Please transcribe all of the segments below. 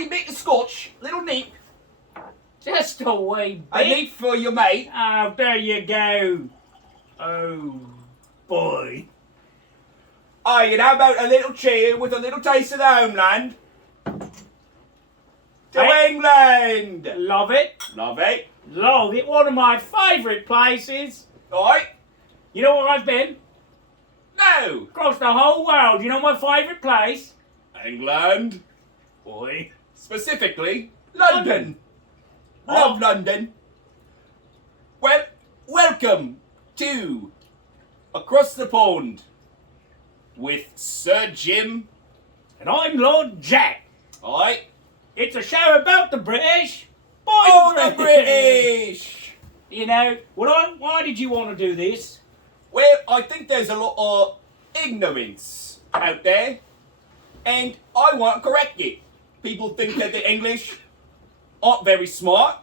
wee bit of scotch, little neat. Just a wee bit. A neat for you, mate. Oh, there you go. Oh, boy. Aye, and how about a little cheer with a little taste of the homeland? To Hey. England! Love it. Love it. Love it. One of my favourite places. Aye? You know where I've been? No! Across the whole world. You know my favourite place? England. Boy. Specifically, London. Oh. Love London. Well, welcome to Across the Pond with Sir Jim. And I'm Lord Jack. Aye. It's a show about the British. By Oh, the British! You know, why did you want to do this? Well, I think there's a lot of ignorance out there, and I want to correct it. People think that the English aren't very smart,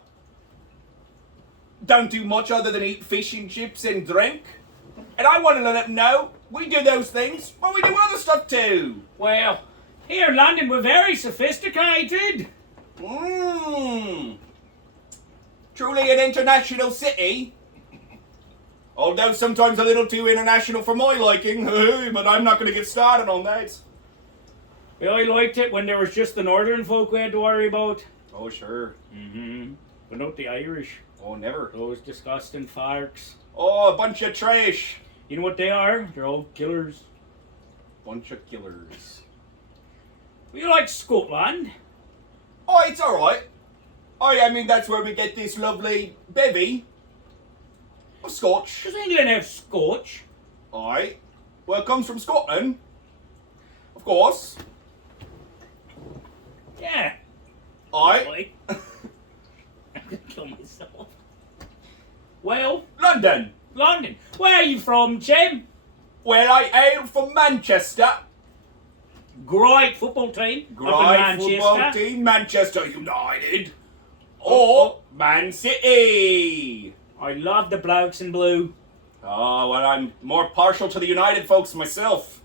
don't do much other than eat fish and chips and drink, and I want to let them know we do those things, but we do other stuff too. Well, here in London we're very sophisticated. Truly an international city. Although sometimes a little too international for my liking, but I'm not going to get started on that. Well, I liked it when there was just the northern folk we had to worry about. Oh, sure. But not the Irish. Oh, never. Those disgusting farks. Oh, a bunch of trash. You know what they are? They're all killers. Bunch of killers. We like Scotland. Oh, it's alright. I mean, that's where we get this lovely bevy of Scotch. Does England have Scotch? Aye. Well, it comes from Scotland. Of course. Yeah. Aye. I'm gonna kill myself. Well, London. London. Where are you from, Jim? Well, I hail from Manchester. Great football team. up in Great football Manchester. team, Manchester United. Or Man City. I love the blokes in blue. Oh, well, I'm more partial to the United folks myself.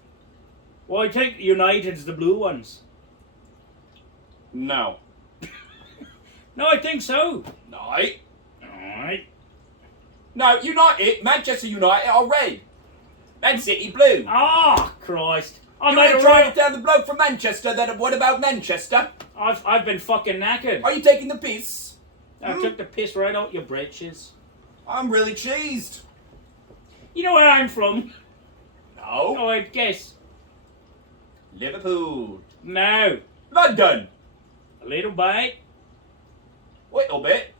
Well, I think United's the blue ones. No. No, I think so. Aye. Alright. No, United, Manchester United are red. Man City blue. Ah, Christ. I You made ain't a trying right. to tell the bloke from Manchester that what about Manchester? I've been fucking knackered. Are you taking the piss? I took the piss right out your britches. I'm really cheesed. You know where I'm from? No. Oh, I'd guess. Liverpool. No. London. A little bit. Little bit.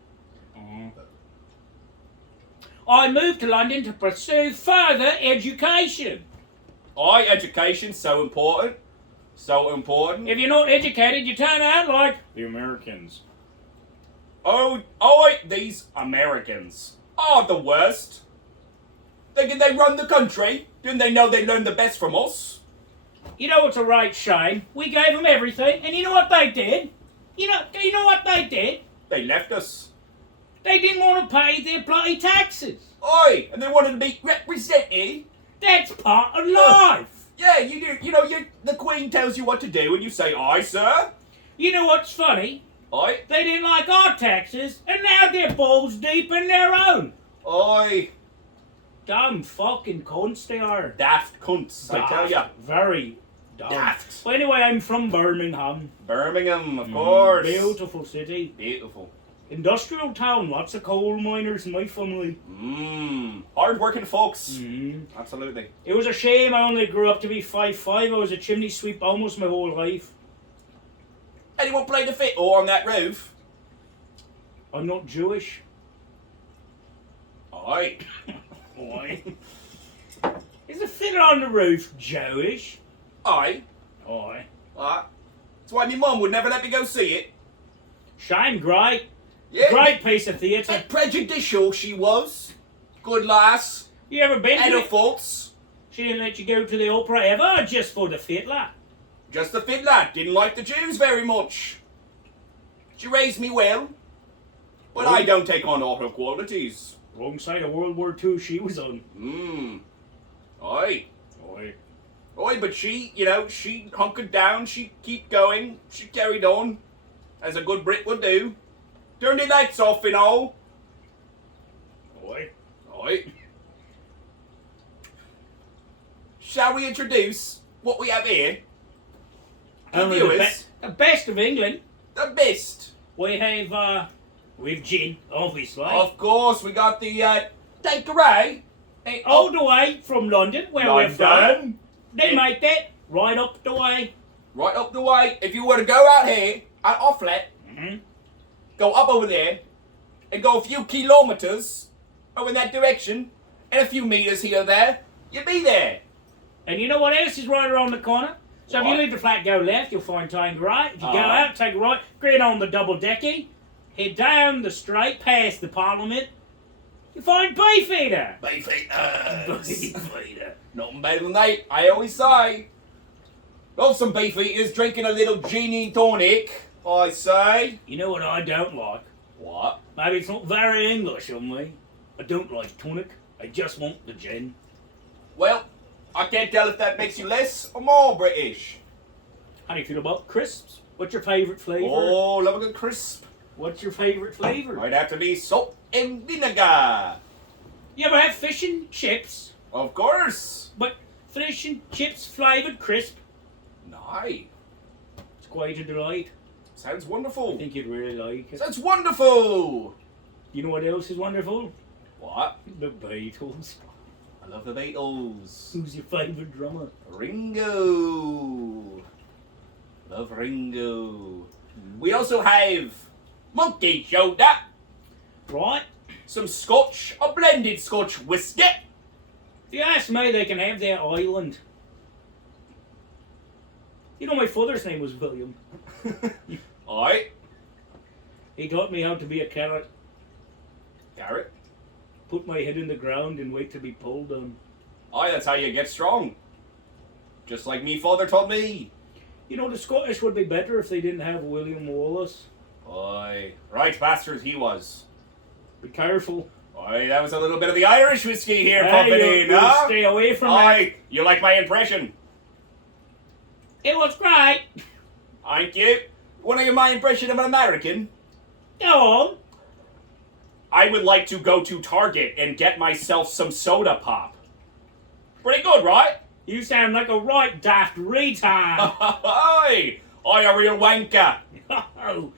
I moved to London to pursue further education. Aye, education's so important. So important. If you're not educated, you turn out like the Americans. Oh, these Americans are the worst. Thinking they run the country. Didn't they know they learned the best from us? You know what's a right shame? We gave them everything, and you know what they did? You know what they did? They left us. They didn't want to pay their bloody taxes. Oi, and they wanted to be represented. That's part of life. Yeah, you do. You know, the Queen tells you what to do, and you say, "Aye, sir." You know what's funny? Aye, They didn't like our taxes, and now they're balls deep in their own. aye. Dumb fucking cunts they are. Daft cunts, I tell ya. Very dumb. Daft. Well, anyway, I'm from Birmingham. Birmingham, of course. Beautiful city. Beautiful. Industrial town, lots of coal miners in my family. Hard-working folks. Absolutely. It was a shame I only grew up to be 5'5". I was a chimney sweep almost my whole life. Anyone play the fiddle on that roof? I'm not Jewish. Aye. Why? Is the fiddle on the roof Jewish? Aye. Aye. Aye. That's why my mum would never let me go see it. Shame, great. Yeah. Great piece of theatre. Bit prejudicial she was. Good lass. You ever been Had to her it? faults. She didn't let you go to the opera ever, just for the fiddler. Just the fiddler. Didn't like the Jews very much. She raised me well. But I don't take on all her qualities. Wrong side of World War II she was on. Aye. Aye. Oi, but she, she hunkered down, she keep going, she carried on. as a good Brit would do. Turn the lights off and all. Oi. Right. Shall we introduce what we have here? Only the best of England. The best. We have gin, obviously. Of course, we got the Tanqueray. All the way from London, where we're from. London. They make that right up the way. Right up the way. If you were to go out here at Offlet, go up over there, and go a few kilometres over in that direction, and a few metres here or there, you'll be there. And you know what else is right around the corner? So if What? you leave the flat, go left, you'll find Tanqueray. If you go out, take a right, get on the double-decky, head down the straight past the Parliament, you find Beefeater. Beefeaters. Beefeater. Nothing better than that, I always say. Love some beefeaters, drinking a little gin and tonic, I say. You know what I don't like? What? Maybe it's not very English of me. I don't like tonic. I just want the gin. Well, I can't tell if that makes you less or more British. How do you feel about crisps? What's your favourite flavour? Oh, love a good crisp. What's your favourite flavour? Might have to be salt and vinegar. You ever have fish and chips? Of course. But fish and chips flavoured crisp? Nice. It's quite a delight. Sounds I wonderful. think you'd really like it. Sounds wonderful. You know what else is wonderful? What? The Beatles. I love the Beatles. Who's your favourite drummer? Ringo. Love Ringo. We also have monkey shoulder, Right? some scotch, a blended scotch whiskey. If you ask me, they can have their island. You know my father's name was William. Aye. He taught me how to be a carrot. Carrot. Put my head in the ground and wait to be pulled on. Aye, that's how you get strong. Just like me father taught me. You know, the Scottish would be better if they didn't have William Wallace. Aye. Right bastard he was. Be careful. Aye, that was a little bit of the Irish whiskey here Hey, pumping you- in, you huh? stay away from Aye, you like my impression? that. It was great. Thank you. Want to hear my impression of an American? Go on. I would like to go to Target and get myself some soda pop. Pretty good, right? You sound like a right daft retard. Aye, I a real wanker. Oh.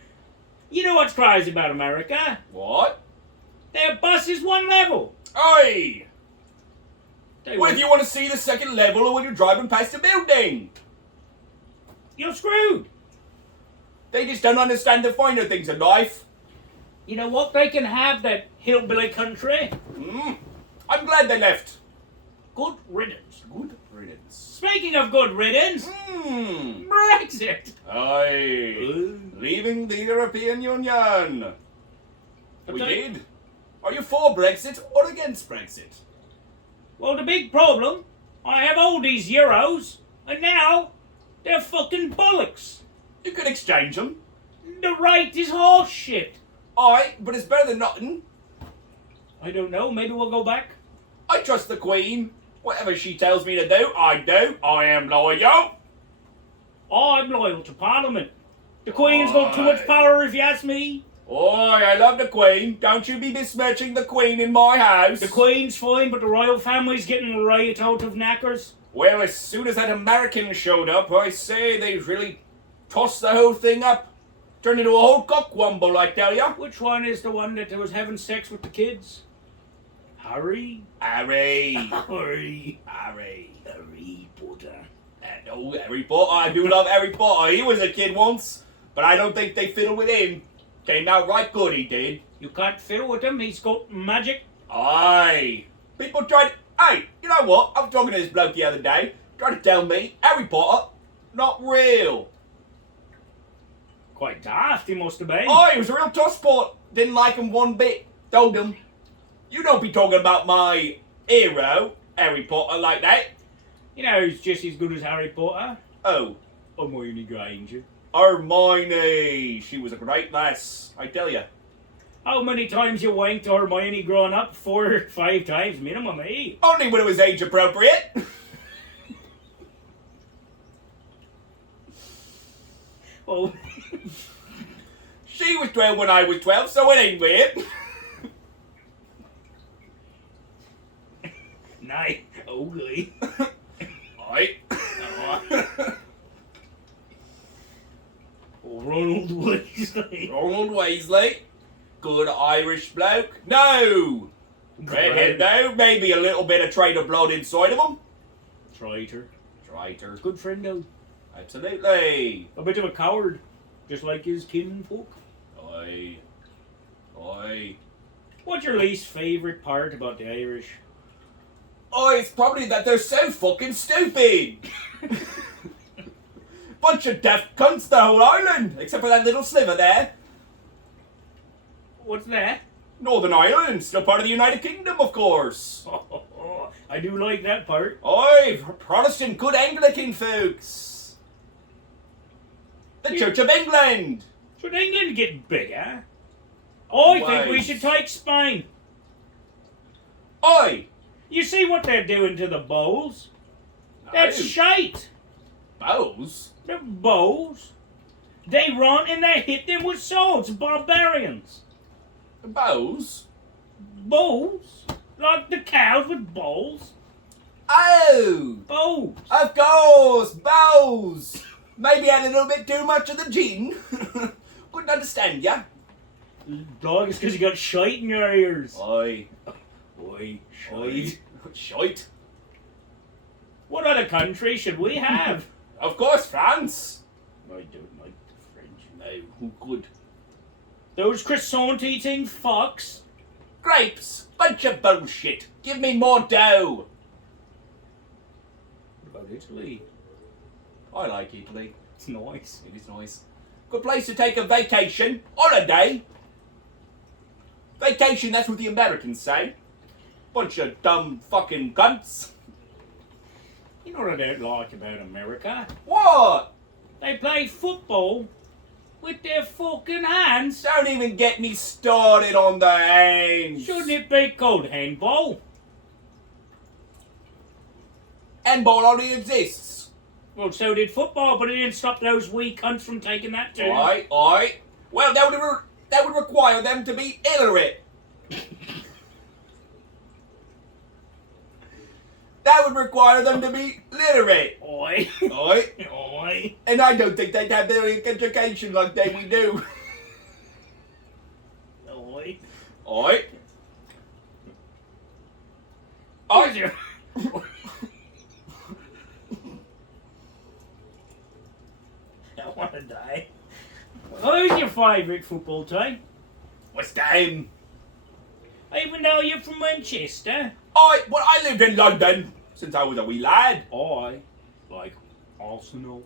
You know what's crazy about America? What? Their bus is one level. Aye. They Well, if you want to see the second level or when you're driving past the building. You're screwed. They just don't understand the finer things in life. You know what? They can have that hillbilly country. I'm glad they left. Good riddance. Good riddance. Speaking of good riddance, Brexit. Aye. Leaving the European Union. We Okay. did. Are you for Brexit or against Brexit? Well, the big problem, I have all these euros, and now they're fucking bollocks. You could exchange them. The rate is horse shit. Aye, but it's better than nothing. I don't know, maybe we'll go back. I trust the Queen. Whatever she tells me to do, I do. I am loyal. I'm loyal to Parliament. The Queen's got too much power if you ask me. Oi, I love the Queen. Don't you be besmirching the Queen in my house. The Queen's fine, but the royal family's getting right out of knackers. Well, as soon as that American showed up, I say they really tossed the whole thing up. Turned into a whole cockwomble, I tell ya. Which one is the one that was having sex with the kids? Harry? Harry. Harry. Harry. Harry Potter. No, Harry Potter. I do love Harry Potter. He was a kid once, but I don't think they fiddled with him. Came out right good, he did. You can't fiddle with him, he's got magic. Aye. People tried. Hey, you know what? I was talking to this bloke the other day. Tried to tell me Harry Potter, not real. Quite daft he must have been. Oh, he was a real tosspot. Didn't like him one bit. Told him, you don't be talking about my hero, Harry Potter, like that. You know who's just as good as Harry Potter? Oh, Hermione Granger. Hermione. She was a great lass, I tell you. How many times you wanked Hermione growing up? 4 or 5 times minimum, eh? Only when it was age appropriate. Oh, She was 12 when I was 12, so it ain't weird. Nice. Okay. Aye. Ronald Weasley. Ronald Weasley. Good Irish bloke. No! Redhead though, maybe a little bit of traitor blood inside of him. Traitor. Traitor. Good friend though. Absolutely. A bit of a coward. Just like his kinfolk. Aye. Aye. What's your least favourite part about the Irish? Oh, it's probably that they're so fucking stupid. Bunch of daft cunts, the whole island, except for that little sliver there. What's that? Northern Ireland, still part of the United Kingdom, of course. I do like that part. Oi, Protestant good Anglican folks. The Church of England. Should England get bigger? I think we Right. should take Spain. Oi. You see what they're doing to the bowls? That's No. shite. Bows? The bowls. They run and they hit them with swords, barbarians. Bows? Bowls? Like the cows with bowls? Oh! Bowls. Of course, bows! Maybe had a little bit too much of the gin. Couldn't understand ya. Dog, it's because you got shite in your ears. Oi. Oi, Shite. Shite. What other country should we have? Of course, France. I don't like the French. No, who could? Those croissant eating fucks. Grapes. Bunch of bullshit. Give me more dough. What about Italy? I like Italy. It's nice. It is nice. Good place to take a vacation. Holiday. Vacation, that's what the Americans say. Bunch of dumb fucking cunts. You know what I don't like about America? What? They play football with their fucking hands. Don't even get me started on the hands. Shouldn't it be called handball? Handball only exists. Well, so did football, but it didn't stop those wee cunts from taking that too. Aye. Well, that would require them to be illiterate. That would require them to be literate. Oi. Aye. Oi. And I don't think they'd have their education like we do. Oi. Aye. Where's Aye. your... I want to die. Who's your favourite football team? West Ham. Even though you're from Manchester? I lived in London since I was a wee lad. I like Arsenal.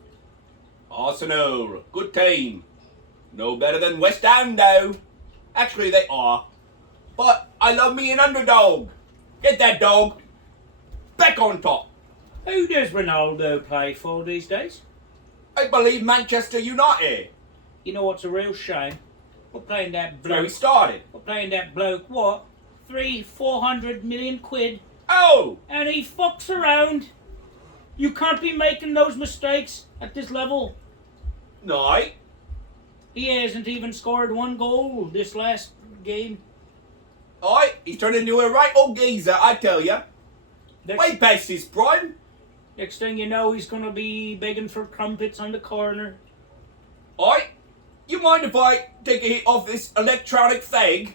Arsenal, good team. No better than West Ham though. Actually they are. But I love me an underdog. Get that dog back on top. Who does Ronaldo play for these days? I believe Manchester United. You know what's a real shame? We're playing that That's where we bloke. started. We're playing that bloke. What? 400 million quid, Oh! and he fucks around. You can't be making those mistakes at this level. No. He hasn't even scored one goal this last game. Aye, he's turned into a right old geezer, I tell ya. Way past his prime. Next thing you know, he's gonna be begging for crumpets on the corner. Aye, you mind if I take a hit off this electronic fag?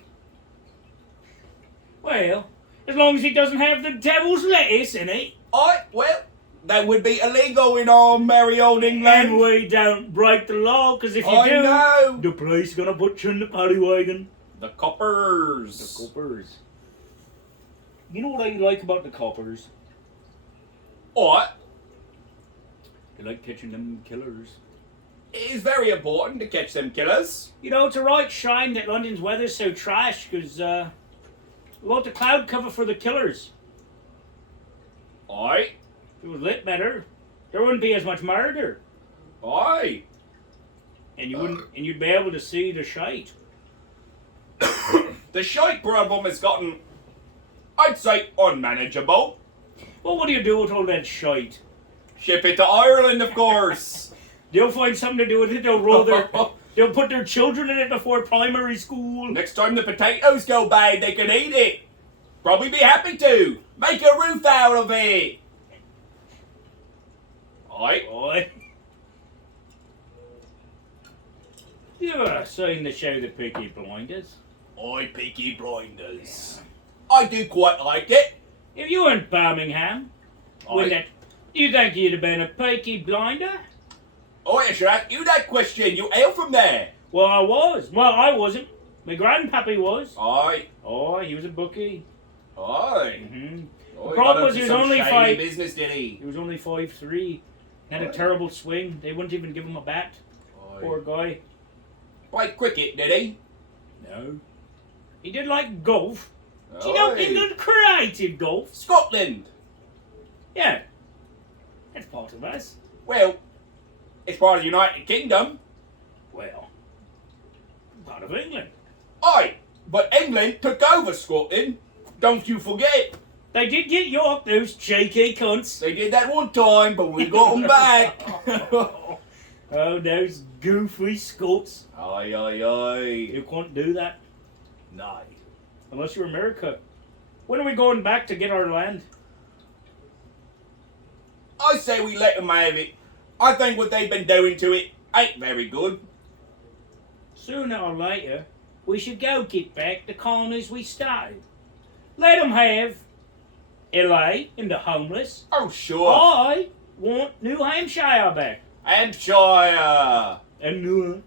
Well, as long as he doesn't have the devil's lettuce in it. Aye, well, that would be illegal in our merry old And England. we don't break the law, because if you I do, know. the police are gonna put you in the paddy wagon. The coppers. The coppers. You know what I like about the coppers? What? They like catching them killers. It is very important to catch them killers. You know, it's a right shame that London's weather's so trash, because we got the cloud cover for the killers. Aye. If it was lit better, there wouldn't be as much murder. Aye. And you wouldn't, and you'd be able to see the shite. The shite problem has gotten, I'd say, unmanageable. Well, what do you do with all that shite? Ship it to Ireland, of course. They'll find something to do with it. They'll roll their They'll put their children in it before primary school. Next time the potatoes go bad, they can eat it. Probably be happy to. Make a roof out of it. Aye. Oi. You ever seen the show The Peaky Blinders? Aye, Peaky Blinders. I do quite like it. If you were in Birmingham, Aye. you think you'd have been a Peaky Blinder? Oh, I should ask you that question. You hail from there. Well, I was. Well, I wasn't. My grandpappy was. Aye. Oh, he was a bookie. Aye. Mm-hmm. Oh, The problem got was into he was some only shady 5. business, did he? He was only 5'3". Had a Aye. terrible swing. They wouldn't even give him a bat. Aye. Poor guy. Played cricket, did he? No. He did like golf. Do you know Aye. England created golf? Scotland. Yeah. That's part of us. Well, it's part of the United Kingdom. Well, part of England. Aye, but England took over Scotland. Don't you forget. They did get York, those cheeky cunts. They did that one time, but we got them back. Oh, those goofy Scots. Aye, aye, aye. You can't do that No. unless you're America. When are we going back to get our land? I say we let them have it. I think what they've been doing to it ain't very good. Sooner or later, we should go get back the colonies we started. Let them have LA and the homeless. Oh, sure. I want New Hampshire back. Hampshire. And Newark.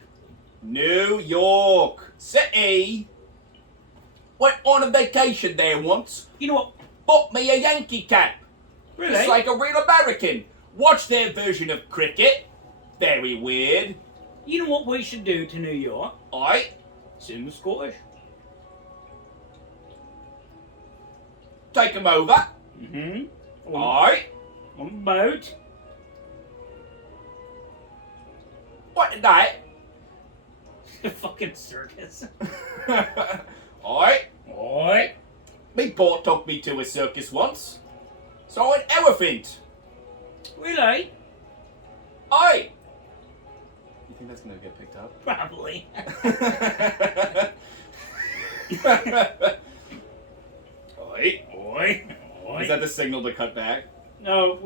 New York City. Went on a vacation there once. You know what? Bought me a Yankee cap. Really? Just like a real American. Watched their version of cricket. Very weird. You know what we should do to New York? Aye. Sing the Scottish. Take them over. Mm-hmm. Aye. On a boat. What did that? The fucking circus. Aye. Oi. Me port took me to a circus once. Saw an elephant. Really? Aye. You think that's gonna get picked up? Probably. Aye. Oi. Oi. Is that the signal to cut back? No,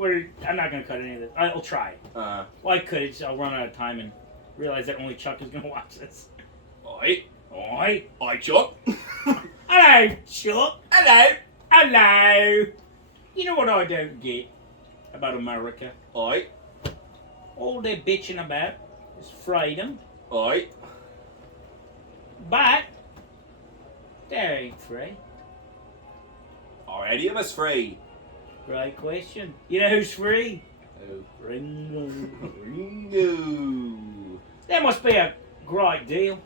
I'm not going to cut any of this. I'll try. Well, I could. I'll run out of time and realize that only Chuck is going to watch this. Aye. Oi. Aye, Chuck. Hello, Chuck. Hello. Hello. You know what I don't get about America? Aye. All they're bitching about is freedom, Aye. but they ain't free. Are any of us free? Great question. You know who's free? Oh. Ringo. Ringo. That must be a great deal.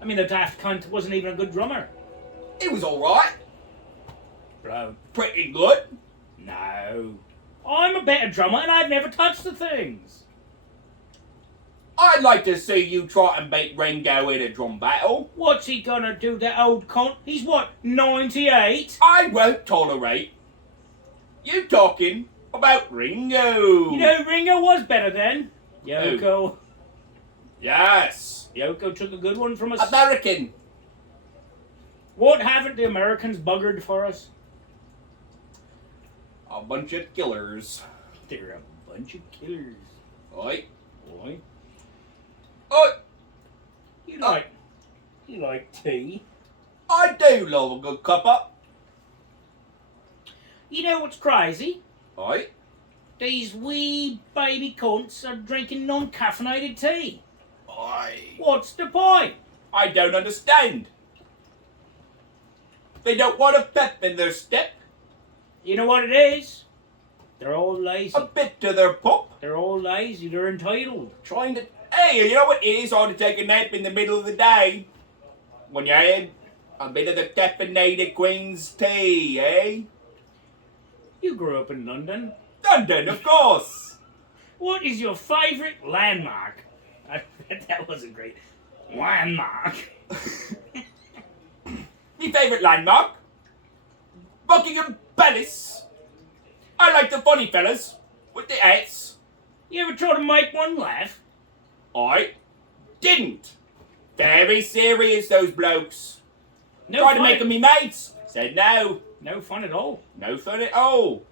I mean, the daft cunt wasn't even a good drummer. It was alright. Bro. Pretty good. No. I'm a better drummer and I've never touched the things. I'd like to see you try and beat Ringo in a drum battle. What's he gonna do, that old cunt? He's what, 98? I won't tolerate you talking about Ringo. You know, Ringo was better then. Yoko. Yes. Yoko took a good one from us. American. What haven't the Americans buggered for us? A bunch of killers. They're a bunch of killers. Oi. Boy. Oi. You like tea? I do love a good cuppa. You know what's crazy? Oi. These wee baby cunts are drinking non-caffeinated tea. Oi. What's the point? I don't understand. They don't want a pep in their step. You know what it is? They're all lazy. A bit to their pop. They're all lazy. They're entitled. Trying to... Hey, you know what it is? Hard to take a nap in the middle of the day. When you had a bit of the caffeinated Queen's tea, eh? You grew up in London. London, of course. What is your favourite landmark? That wasn't great. Landmark. My favourite landmark? Buckingham Palace. I like the funny fellas with the hats. You ever try to make one laugh? I didn't. Very serious, those blokes. No Tried to fun make them me mates. Said no. No fun at all. No fun at all.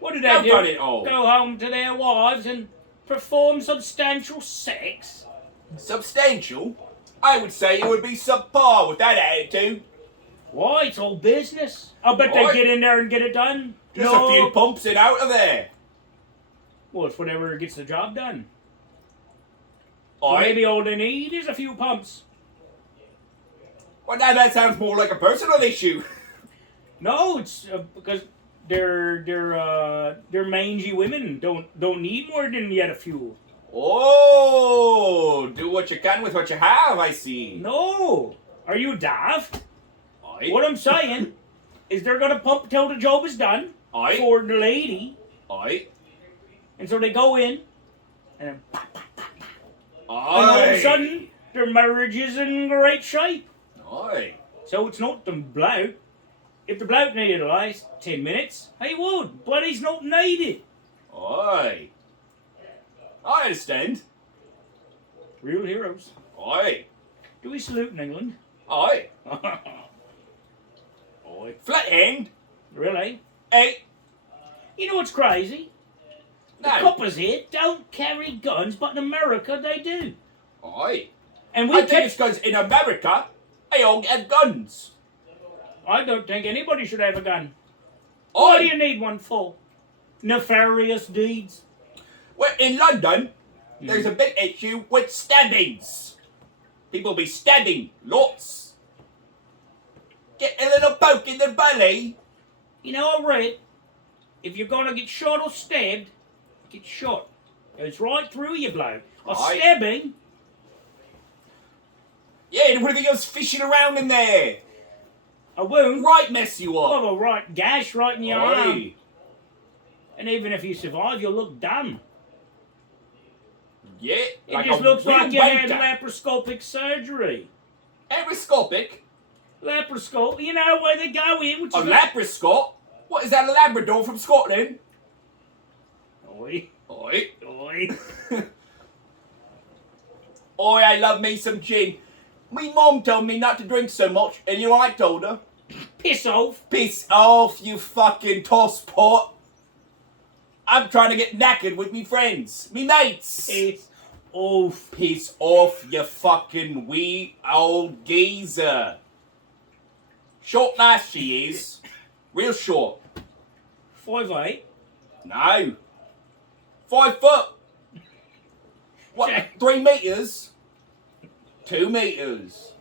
What did they No do? fun at all. Go home to their wives and perform substantial sex? Substantial? I would say you would be subpar with that attitude. Why, it's all business. I bet Why? they get in there and get it done. Just a few pumps and out of there. Well, it's whatever gets the job done. Oi. So maybe all they need is a few pumps. Well, now that sounds more like a personal issue. No, it's because they're mangy women. Don't need more than yet a few. Oh, do what you can with what you have, I see. No, are you daft? Oi. What I'm saying is they're gonna pump till the job is done Oi. for the lady, Oi. and so they go in, and then Oi. and all of a sudden their marriage is in great shape. Oi. So it's not the bloke. If the bloke needed a last 10 minutes, he would, but he's not needed. Oi. I understand. Real heroes. Oi. Do we salute in England? Oi. Oi. Flat hand. Really? Hey. You know what's crazy? The No. coppers here don't carry guns, but in America they do. Oi. And I we think can't. it's because in America, they all have guns. I don't think anybody should have a gun. What do Oi. you need one for? Nefarious deeds? Well, in London, there's a big issue with stabbings. People be stabbing lots. Get a little poke in the belly. You know, I read, if you're gonna get shot or stabbed, get shot. It's right through you, bloke. A Right. stabbing, Yeah, and what if he goes fishing around in there? a wound, Right mess you up. well, a right gash right in your arm. Oi. And even if you survive, you'll look dumb. Yeah, It like just a looks real like you had wanker. laparoscopic surgery. Laparoscopic? Laparoscope, you know where they go in, which A is laparoscope? What is that, a Labrador from Scotland? Oi, Oi. oi. Oi, I love me some gin. Me mom told me not to drink so much, and you know what I told her? Piss off. Piss off, you fucking tosspot. I'm trying to get knackered with me friends, me mates. Piss off. Piss off, you fucking wee old geezer. Short lass she is. Real short. 5'8". No. 5 foot. What, Jack. 3 meters? 2 meters.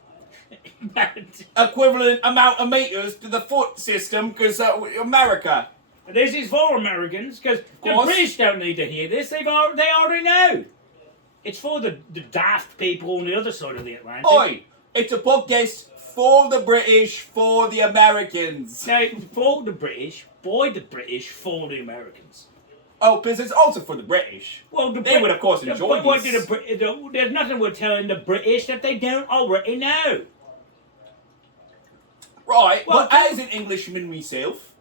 Equivalent amount of meters to the foot system, because America. This is for Americans, because the course. British don't need to hear this. They already know. It's for the daft people on the other side of the Atlantic. Oi, it's a podcast for the British, for the Americans. No, for the British, by the British, for the Americans. Oh, because it's also for the British. Well, They would, of course, enjoy what this. there's nothing we're telling the British that they don't already know. Right, Well, but as an Englishman myself,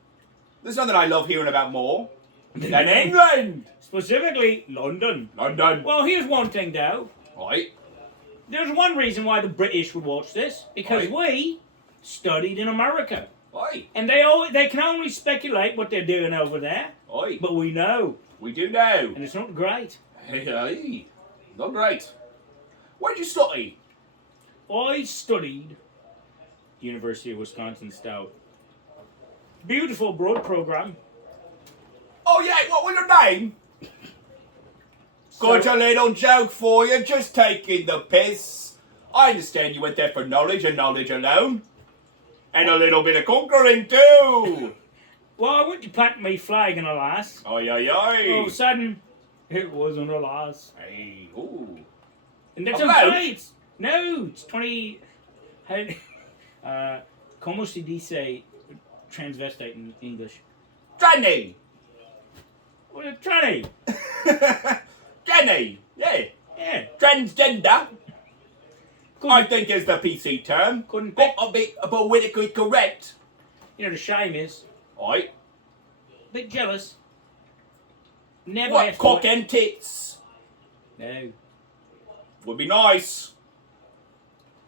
there's nothing I love hearing about more than England. Specifically, London. London. Well, here's one thing, though. Right. There's one reason why the British would watch this. Because Right. we studied in America. Oi. And they can only speculate what they're doing over there. Oi. But we know. We do know. And it's not great. Hey, not great. Where'd you study? I studied University of Wisconsin Stout. Beautiful broad program. Oh yeah, what was your name? Got a little joke for you, just taking the piss. I understand you went there for knowledge and knowledge alone. And a little bit of conquering too. Well, I went to plant my flag in a lass. Oi, oi, oi. All of a sudden, it wasn't a lass. Hey, ooh. And that's A bloke? okay. No, it's 20. Como se dice transvestite in English? Danny. Well, tranny. Danny, yeah. Yeah. Transgender, I Couldn't, think is the PC term. couldn't Got pick. a bit politically correct. You know, the shame is, Oi. bit jealous. Never What, have cock to. and tits? No. Would be nice.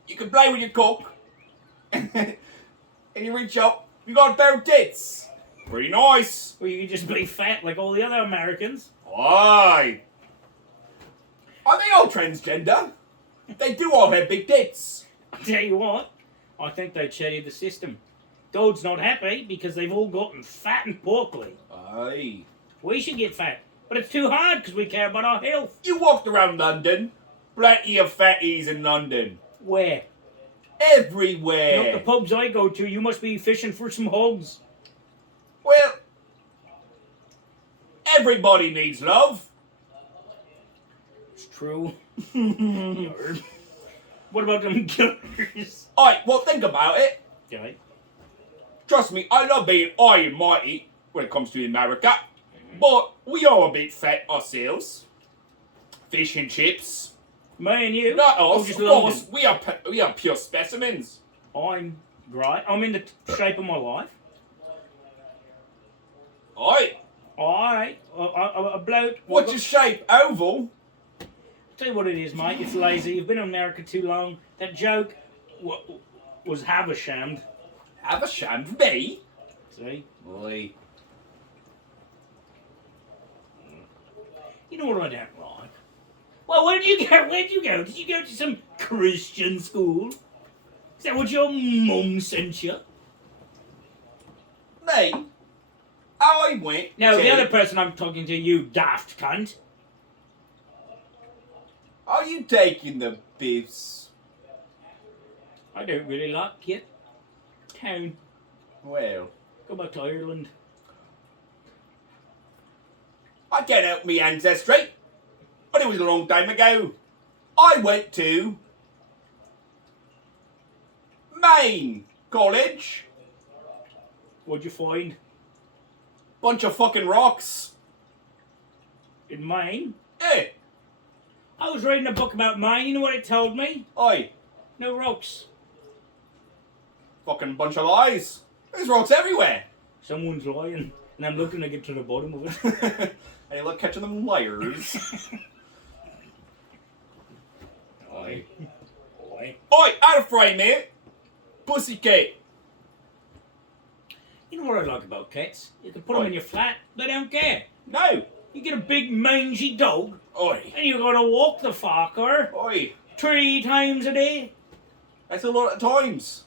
you can play with your cock, and you reach up, you got a pair of tits. Pretty nice. Or you can just be fat like all the other Americans. Aye. Are they all transgender? They do all have big tits. I tell you what, I think they cheated the system. God's not happy because they've all gotten fat and porkly. Aye. We should get fat, but it's too hard because we care about our health. You walked around London. Plenty of fatties in London. Where? Everywhere. Not the pubs I go to, you must be fishing for some hogs. Well, everybody needs love. It's true. Nerd. What about them killers? Alright, well, think about it. Okay. Trust me, I love being high and mighty when it comes to America. But we are a bit fat ourselves. Fish and chips. Me and you? Not Or us, just of London? course. We are pure specimens. I'm right. I'm in the shape of my life. Alright, Alright. A bloke. what's your shape? Oval? Tell you what it is, mate. It's lazy. You've been in America too long. That joke was havershammed. Haversham? Me? See? Boy. You know what I don't like? Well, where'd you go? Where'd you go? Did you go to some Christian school? Is that what your mum sent you? Me? I went No, to... the other person I'm talking to, you daft cunt. Are you taking the piss? I don't really like it. Town. Well, Go back to Ireland. I can't help me ancestry, but it was a long time ago. I went to Maine College. What'd you find? Bunch of fucking rocks. In Maine? Eh, I was reading a book about Maine. You know what it told me? oi, No rocks. fucking bunch of lies. There's rocks everywhere. Someone's lying. And I'm looking to get to the bottom of it. And you look catching them liars. Oi. Oi. Oi, out of frame here. Pussycat. You know what I like about cats? You can put them Oi. in your flat. They don't care. No. You get a big mangy dog. Oi. And you gotta walk the fucker Oi. 3 times a day. That's a lot of times.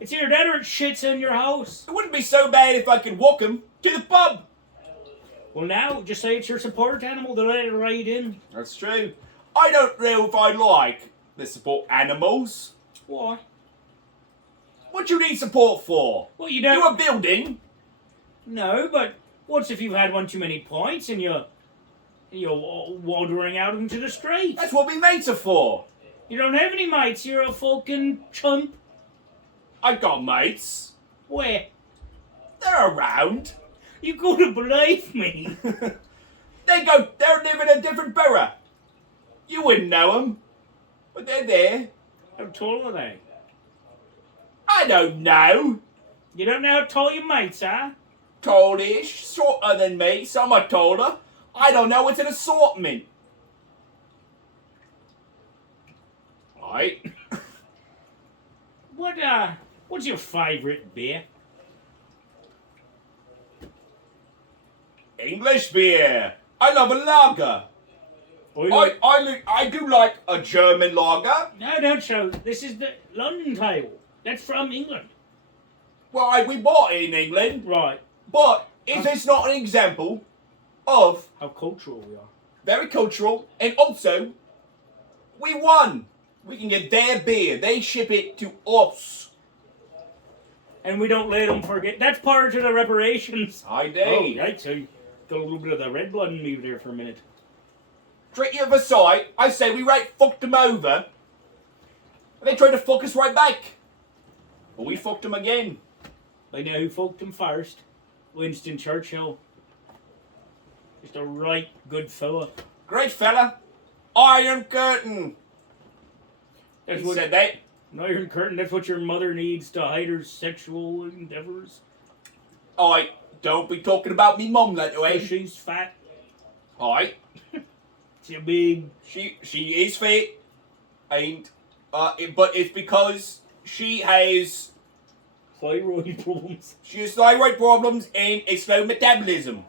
It's either that or it shits in your house. It wouldn't be so bad if I could walk him to the pub. Well, now, just say it's your support animal to let it ride in. That's true. I don't know if I like the support animals. Why? What do you need support for? Well, you don't... You a building? No, but what's if you've had one too many points and you're wandering out into the street? That's what we mates are for. You don't have any mates. You're a fucking chump. I got mates. Where? They're around. You gotta believe me. They're living in a different borough. You wouldn't know them, but they're there. How tall are they? I don't know. You don't know how tall your mates are? Tallish, shorter than me. Some are taller. I don't know. It's an assortment. Right. What's your favourite beer? English beer. I love a lager. I do like a German lager. No, don't show. This is the London table. That's from England. Well, we bought it in England, Right. but is this not an example of How cultural we are. very cultural, and also we won. We can get their beer. They ship it to us. And we don't let them forget. That's part of the reparations. I Oh, do. right. So you got a little bit of the red blood in me there for a minute. Treaty of Versailles, I say we right fucked them over. And they tried to fuck us right back. But we fucked them again. I know who fucked him first. Winston Churchill. Just a right good fella. Great fella. Iron Curtain. That's He what said that. an Iron Curtain. That's what your mother needs to hide her sexual endeavors. Alright, don't be talking about me mum that way. She's fat. Alright. She's big. She is fit. Ain't But it's because she has Thyroid problems. thyroid problems and a slow metabolism.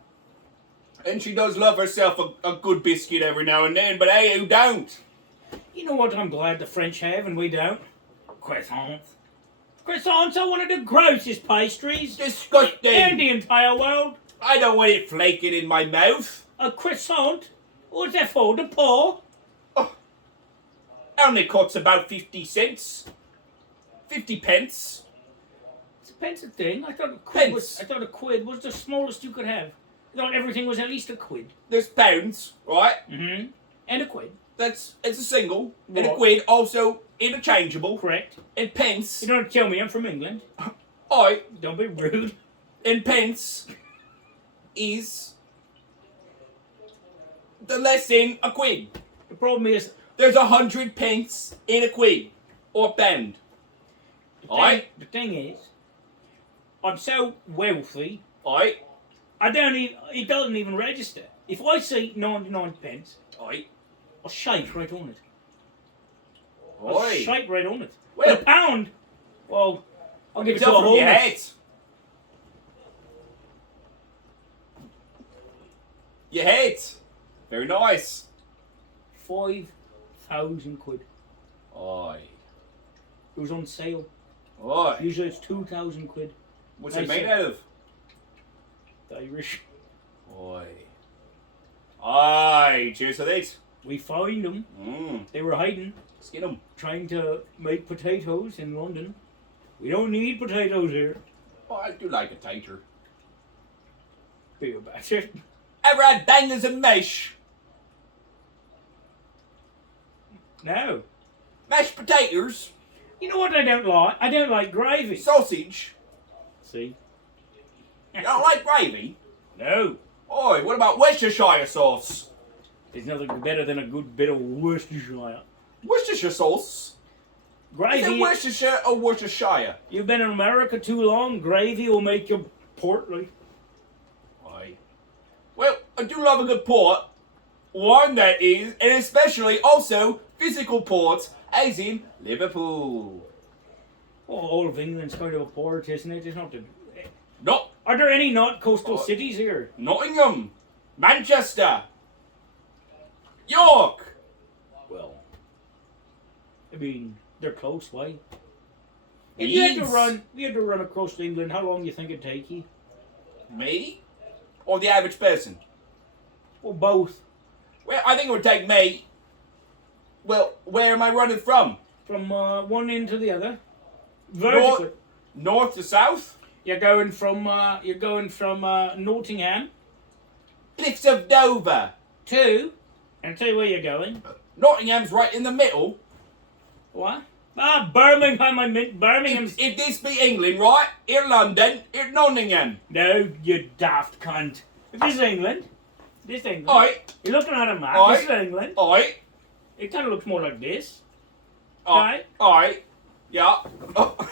And she does love herself a good biscuit every now and then, but hey, who don't? You know what I'm glad the French have and we don't? Croissants. Croissants are one of the grossest pastries Disgusting. in the entire world. I don't want it flaking in my mouth. A croissant? What's that for? The poor? Only costs about 50 cents. 50 pence. It's a pence a thing. I thought Pence. a quid was the smallest you could have. I thought everything was at least a quid. There's pounds, right? Mm-hmm. And a quid. It's a single. And a Right. quid, also interchangeable. Correct. And pence. You don't tell me I'm from England. Don't be rude. And pence is the less in a quid. The problem is, There's 100 pence in a quid or pound. the thing is, I'm so wealthy, Oi. it doesn't even register. If I see 99 pence, Oi. I'll shake right on it. I'll Oi. shake right on it. Well- a pound, well, I'll give it It's to a up from your homeless. head. Your head. Very nice. 5,000 quid. Oi. It was on sale. Oi. Usually it's 2,000 quid. What's it Nice. made out of? The Irish. Oi. Aye. Cheers to this. We found them. They were hiding, Skin them. trying to make potatoes in London. We don't need potatoes here. Oh, I do like a tater. Be about it. Ever had bangers and mash? No. Mashed potatoes, You know what I don't like? I don't like gravy. sausage. See? You don't like gravy? No. Oi, what about Worcestershire sauce? There's nothing better than a good bit of Worcestershire. Worcestershire sauce? Is it Gravy. Worcestershire or Worcestershire? You've been in America too long. Gravy will make you portly. Oi. Well, I do love a good port. One that is, and especially also physical ports, as in Liverpool. Well, all of England's kind of a port, isn't it? It's not the... Not Are there any not coastal Oh. cities here? Nottingham, Manchester, York. Well, I mean, they're close, why? If you had to run across England, how long do you think it'd take you? Me? Or the average person? Well, both. Well, I think it would take me. Well, where am I running from? From one end to the other. Vertically. North to south? You're going from Nottingham Cliffs of Dover. to, and I'll tell you where you're going. Nottingham's right in the middle. What? Birmingham. I meant Birmingham's. If this be England, right? In London, in Nottingham. No, you daft cunt. If this is England, Oi, You're looking at a map. Oi. This is England. oi, It kind of looks more like this. oi, oi. Yeah. Oh.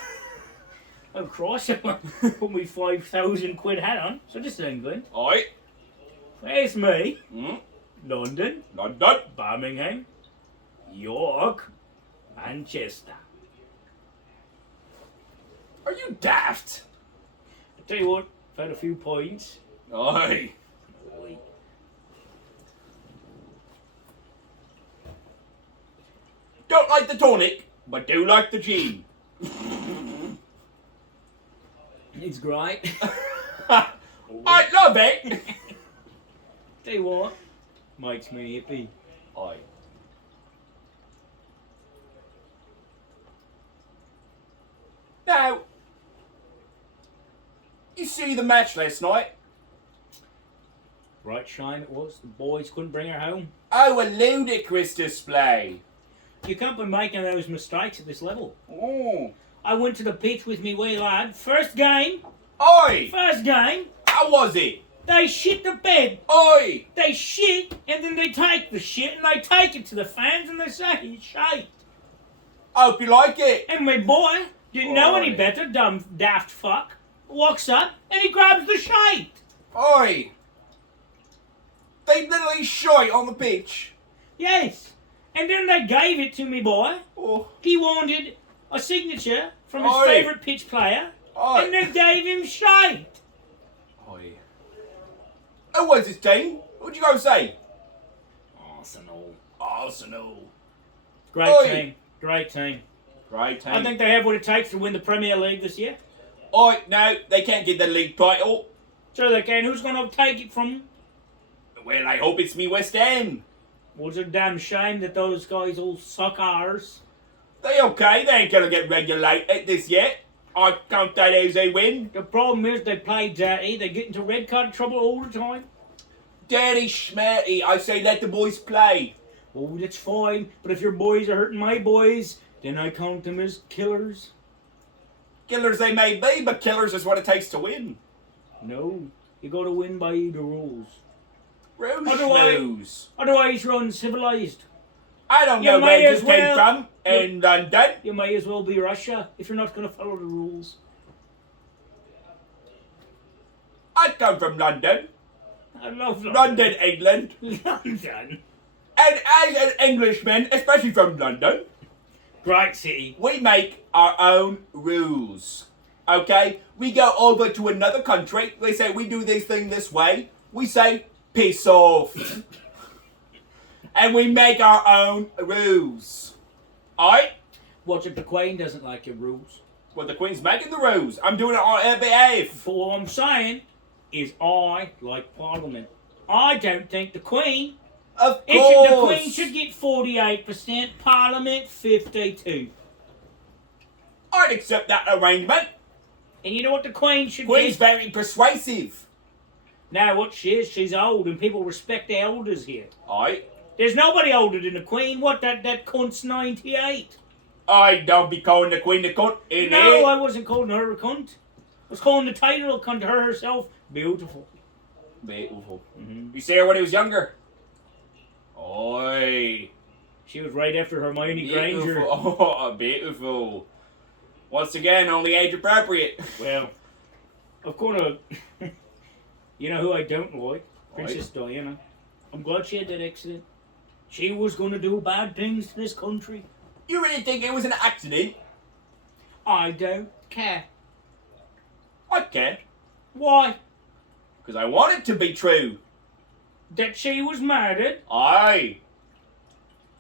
Of course, I put me 5,000 quid hat on. So this is England. Oi. There's me. Hmm? London, London. Birmingham, York, Manchester. Are you daft? I tell you what, I've had a few points. Oi. Oi. Don't like the tonic, but do like the gin. It's great. I love it. Tell you what, makes me happy. Oi. Now, you see the match last night? Right, Shine, it was. The boys couldn't bring her home. Oh, a ludicrous display. You can't be making those mistakes at this level. Oh. I went to the pitch with me wee lad. First game, Oi! How was it? they shit the bed. Oi! They shit, and then they take the shit, and they take it to the fans, and they say it's shite. I hope you like it. And my boy didn't know any Oi. better, dumb daft fuck, walks up, and he grabs the shite. Oi! They literally shite on the pitch. Yes. And then they gave it to me boy, Oh. He wanted a signature from his Oi. favourite pitch player, Oi. and they gave him shite. Oi. Who was his team? What'd you go say? Arsenal. Arsenal. Great Oi. team. Great team. Great team. I think they have what it takes to win the Premier League this year. Oi, no, they can't get the league title. Sure they can. Who's going to take it from them? Well, I hope it's me West Ham. Well, it's a damn shame that those guys all suck ours. They okay, they ain't gonna get regulated this yet. I count that as a win. The problem is they play dirty. They get into red card trouble all the time. Dirty schmerty, I say let the boys play. Oh, that's fine. But if your boys are hurting my boys, then I count them as killers. Killers they may be, but killers is what it takes to win. No, you got to win by the rules. Rose Otherwise- schmooze. Otherwise, you're uncivilized. I don't You know where may you as came well- from in London. You may as well be Russia if you're not going to follow the rules. I come from London. I love London, England. London. And as an Englishman, especially from London, Great city. we make our own rules. Okay? We go over to another country. They say we do this thing this way. We say, piss off. And we make our own rules. Alright? Watch if the Queen doesn't like your rules. Well, the Queen's making the rules. I'm doing it on her behalf. But what I'm saying is I like Parliament. I don't think the Queen... Of The course. Queen should get 48%, Parliament 52%. I'd accept that arrangement. And you know what the Queen should Queen's get? very persuasive. Now what she is, she's old and people respect the elders here. Alright? There's nobody older than the Queen. What, that cunt's 98. I don't be calling the Queen the cunt in No, here. I wasn't calling her a cunt. I was calling the title a cunt to her herself. Beautiful. Beautiful. Mm-hmm. You see her when he was younger? Oi. She was right after Hermione Granger. Beautiful. Oh, beautiful. Once again, only age appropriate. Well, of course, you know who I don't like? Princess Diana. I'm glad she had that accident. She was going to do bad things to this country. You really think it was an accident? I don't care. I can. Why? Because I want it to be true. That she was murdered. Aye.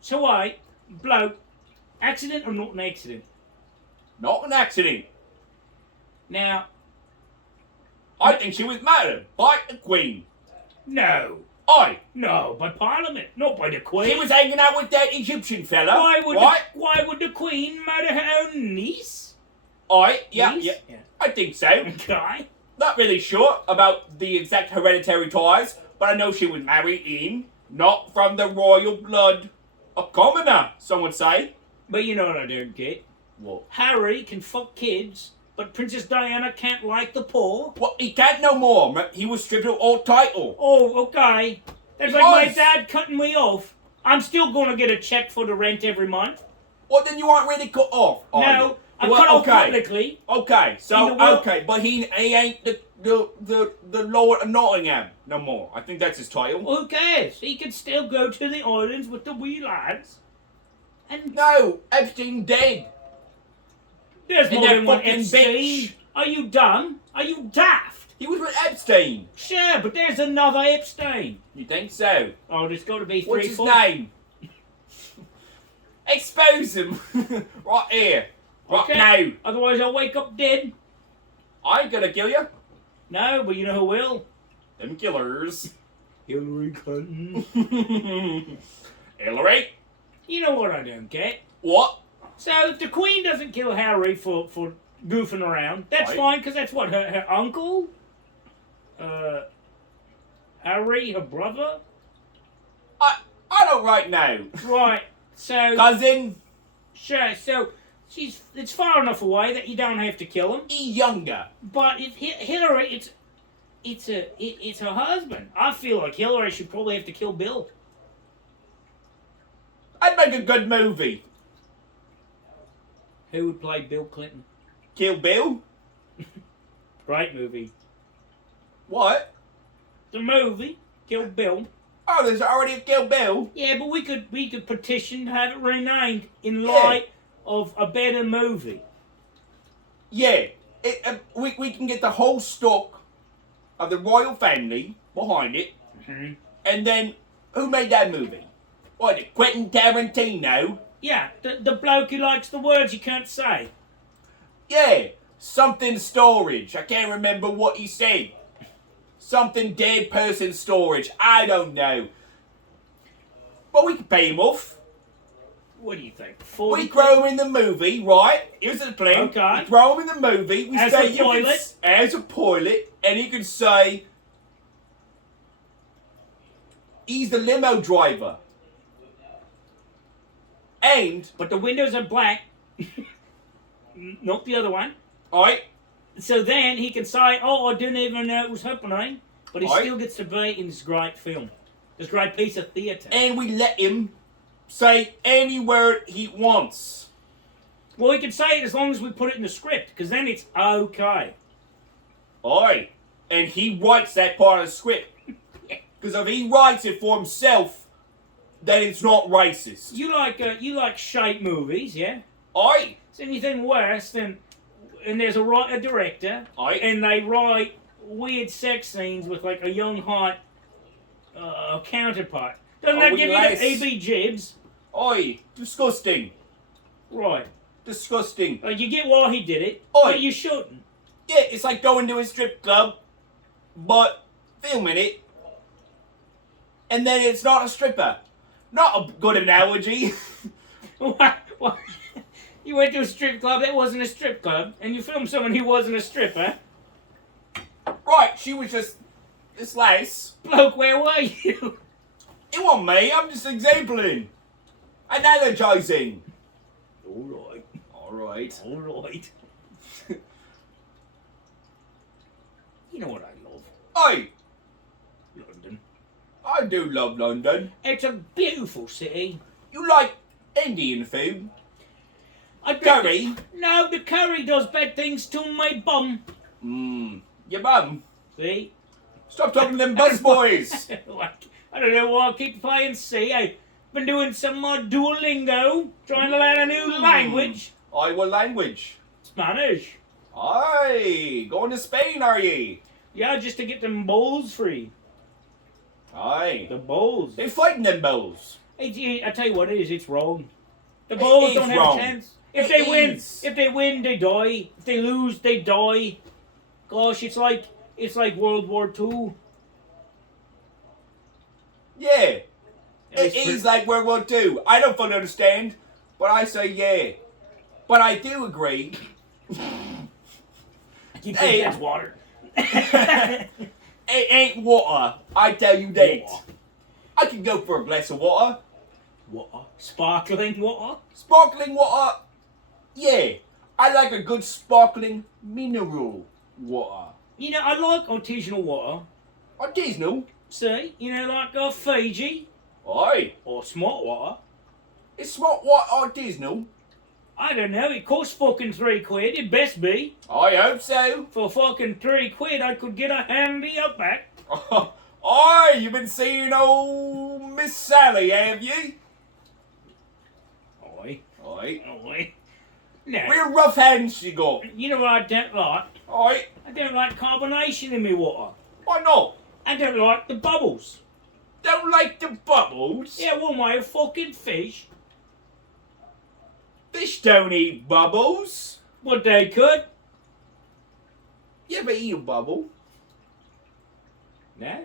So bloke, accident or not an accident? Not an accident. Now, I think she was murdered by the Queen. no. Aye. No, by Parliament, not by the Queen. She was hanging out with that Egyptian fella. Why would the Queen murder her own niece? Aye. Yeah, Niece? yeah. I think so. Okay. Not really sure about the exact hereditary ties, but I know she was married in, not from the royal blood. A commoner, some would say. But you know what I don't get? What? Harry can fuck kids, but Princess Diana can't like the poor. Well, he can't no more. He was stripped of all title. Oh, okay. That's He like my was. dad cutting me off. I'm still going to get a check for the rent every month. Well, then you aren't really cut off. are No, you? I'm Well, cut off okay. publicly. Okay, In so the will- okay, but he ain't the Lord of Nottingham no more. I think that's his title. Who cares? He can still go to the islands with the wee lads. And No, Epstein dead. there's And more that than one fucking Epstein. bitch. Are you dumb? Are you daft? He was with Epstein. Sure, but there's another Epstein. You think so? Oh, there's got to be 3, What's his 4. name? Expose him right here, right Okay. now. Otherwise, I'll wake up dead. I ain't gonna kill you. No, but you know who will? Them killers. Hillary Clinton. Hillary. You know what I don't get? What? So if the Queen doesn't kill Harry for goofing around, that's Right. fine, because that's what, her uncle? Harry, her brother? I don't right now. Right, so... Cousin, Sure, so it's far enough away that you don't have to kill him. he younger. But if Hillary, it's her husband. I feel like Hillary should probably have to kill Bill. I'd make a good movie. Who would play Bill Clinton? Kill Bill? Great movie. What? The movie, Kill Bill. Oh, there's already a Kill Bill. Yeah, but we could petition to have it renamed in Yeah. light of a better movie. Yeah, we can get the whole stock of the royal family behind it, Mm-hmm. and then who made that movie? What, Quentin Tarantino? Yeah, the bloke who likes the words you can't say. Yeah, something storage. I can't remember what he said. Something dead person storage. I don't know. But we can pay him off. What do you think? 40 We throw him in the movie, right? Here's the plan. Okay. We throw him in the movie. We As say a you can pilot? as a pilot, and he can say he's the limo driver. And But the windows are black. Not the other one. alright, So then he can say, oh, I didn't even know it was happening. But he Aye. still gets to be in this great film. This great piece of theatre. and we let him say any word he wants. Well, we can say it as long as we put it in the script, because then it's okay. Alright. And he writes that part of the script. Because if he writes it for himself, then it's not racist. You like shape movies, yeah? Alright. Is anything worse than, and there's a director, Aye. and they write weird sex scenes with like a young hot counterpart. Doesn't that we give you lace. the EB-jibs? Oi, disgusting. Right. Disgusting. You get why he did it, Aye. but you shouldn't. Yeah, it's like going to a strip club, but filming it, and then it's not a stripper. Not a good analogy. What? You went to a strip club that wasn't a strip club, and you filmed someone who wasn't a stripper. Right, she was just this lace. Bloke, where were you? It wasn't me, I'm just exampling. Analogizing. Alright. Alright. Alright. You know what I love? Oi, London. I do love London. It's a beautiful city. You like Indian food? I bet Curry? No, the curry does bad things to my bum. Your mum. See? Stop talking to them busboys. I don't know why I keep playing C. I've been doing some more Duolingo, trying to learn a new language. What language? Spanish. Aye, going to Spain, are ye? Yeah, just to get them bowls free. Aye. The bowls. They fighting them bulls. I tell you what it is, it's wrong. The bowls is don't have wrong. a chance. If It they is. win, they die. If they lose, they die. Gosh, it's like World War II. Yeah. It It's is like World War II. I don't fully understand, but I say yeah. But I do agree. You Hey. think that's water? It ain't water. I tell you that. Water. I can go for a glass of water. Water. Sparkling water? Sparkling water. Yeah. I like a good sparkling mineral water. You know, I like artisanal water. Artisanal. See? You know, like Fiji Aye. or smart water. Is smart water artisanal? I don't know, it costs fucking £3. It best be. I hope so. For fucking £3, I could get a handy outback. Aye, you've been seeing old Miss Sally, have you? Oi. Aye. Oi. No. Real rough hands she got. You know what I don't like? Aye. I don't like carbonation in my water. Why not? I don't like the bubbles. Don't like the bubbles? Yeah, well, my fucking fish. Fish don't eat bubbles. What they could. You ever eat a bubble? No.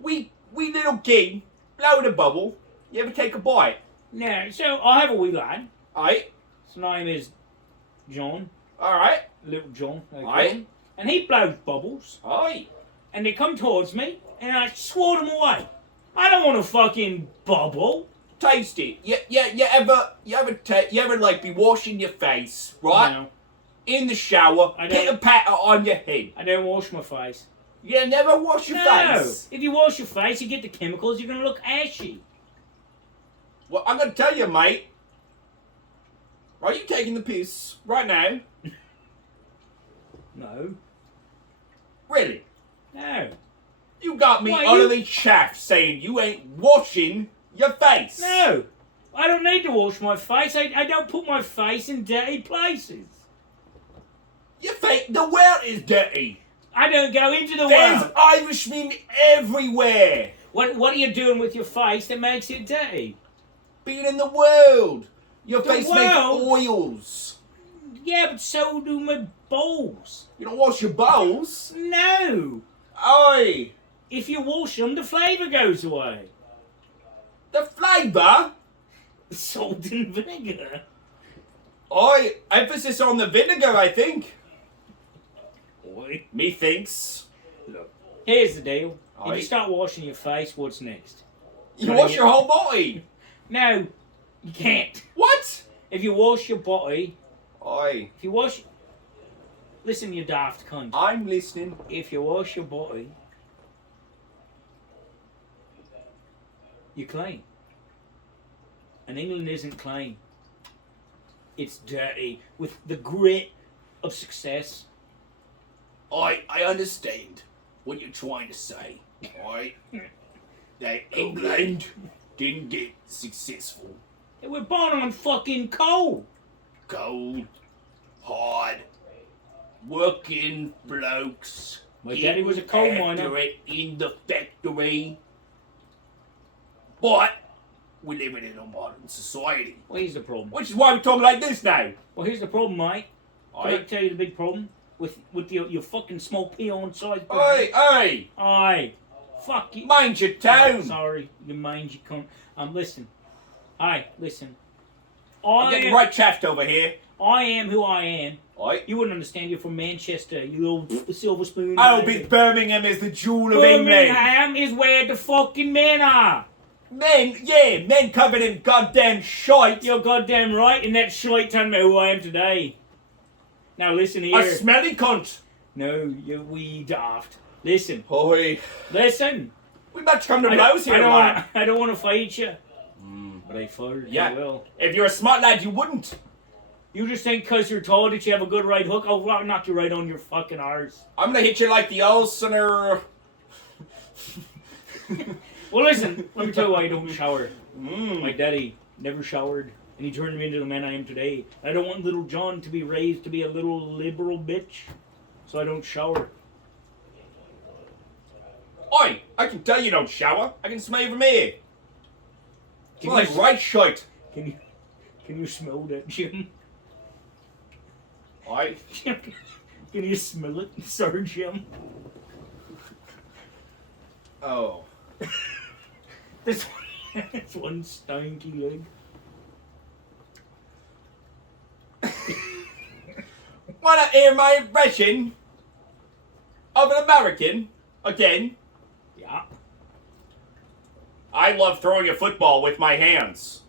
We little kid, blow the bubble. You ever take a bite? No, so I have a wee lad. Aye. His name is John. Alright. Little John. they call Aye. him. And he blows bubbles. Aye. And they come towards me. And I swat them away. I don't want a fucking bubble. Taste it. You ever like be washing your face, right? No, In the shower, I get don't. a patter on your head. I don't wash my face. You never wash your No. face. If you wash your face, you get the chemicals, you're going to look ashy. Well, I'm gonna tell you, mate. Are you taking the piss right now? No. Really? No. You got me Why, utterly chaffed saying you ain't washing your face. No, I don't need to wash my face. I don't put my face in dirty places. Your face, the well is dirty. I don't go into the There's well. Irishmen everywhere. What are you doing with your face that makes it dirty? Being in the world. Your The face makes world? oils. Yeah, but so do my balls. You don't wash your bowls. No. Oi. If you wash them, the flavour goes away. The flavour. Salt and vinegar. Oi. Emphasis on the vinegar, I think. Oi. Methinks. Look, here's the deal. Aye. If you start washing your face, what's next? You wash your whole body. No, you can't. What? If you wash your body, Oi. if you wash... Listen, you daft cunt. I'm listening. If you wash your body, you're clean. And England isn't clean. It's dirty with the grit of success. I understand what you're trying to say. Oi. That England didn't get successful. They were born on fucking coal. Cold, hard, working blokes. My daddy was a coal miner. In the factory. But we're living in a modern society. Well, here's the problem. Which is why we're talking like this now. Well, here's the problem, mate. Can I Oi. tell you the big problem? With your fucking small peon sized Oi, oi. Aye. Fuck you. Mind your tone. Sorry, you mind you can't. Listen. Aye, listen. I'm getting right chaffed over here. I am who I am. Oi. You wouldn't understand. You're from Manchester. You little silver spoon. I'll be Birmingham is the jewel of England. Birmingham is where the fucking men are. Men, yeah, men covered in goddamn shite. You're goddamn right, and that shite turned me who I am today. Now listen here. A smelly cunt. No, you wee daft. Listen. Oi. Listen. We better come to blows here, lad. I don't want to fight you. But I fight Yeah. you will. If you're a smart lad, you wouldn't. You just think because you're tall that you have a good right hook, I'll knock you right on your fucking arse. I'm gonna hit you like the Ulster. Well, listen, let me tell you why I don't shower. My daddy never showered, and he turned me into the man I am today. I don't want little John to be raised to be a little liberal bitch, so I don't shower. Oi, I can tell you don't shower. I can smell you from here. Can Smell like you- right shite. Can you smell that, Jim? Oi. Can you smell it, Sir Jim? Oh. This one stanky leg. Wanna hear my impression of an American again? Yeah. I love throwing a football with my hands.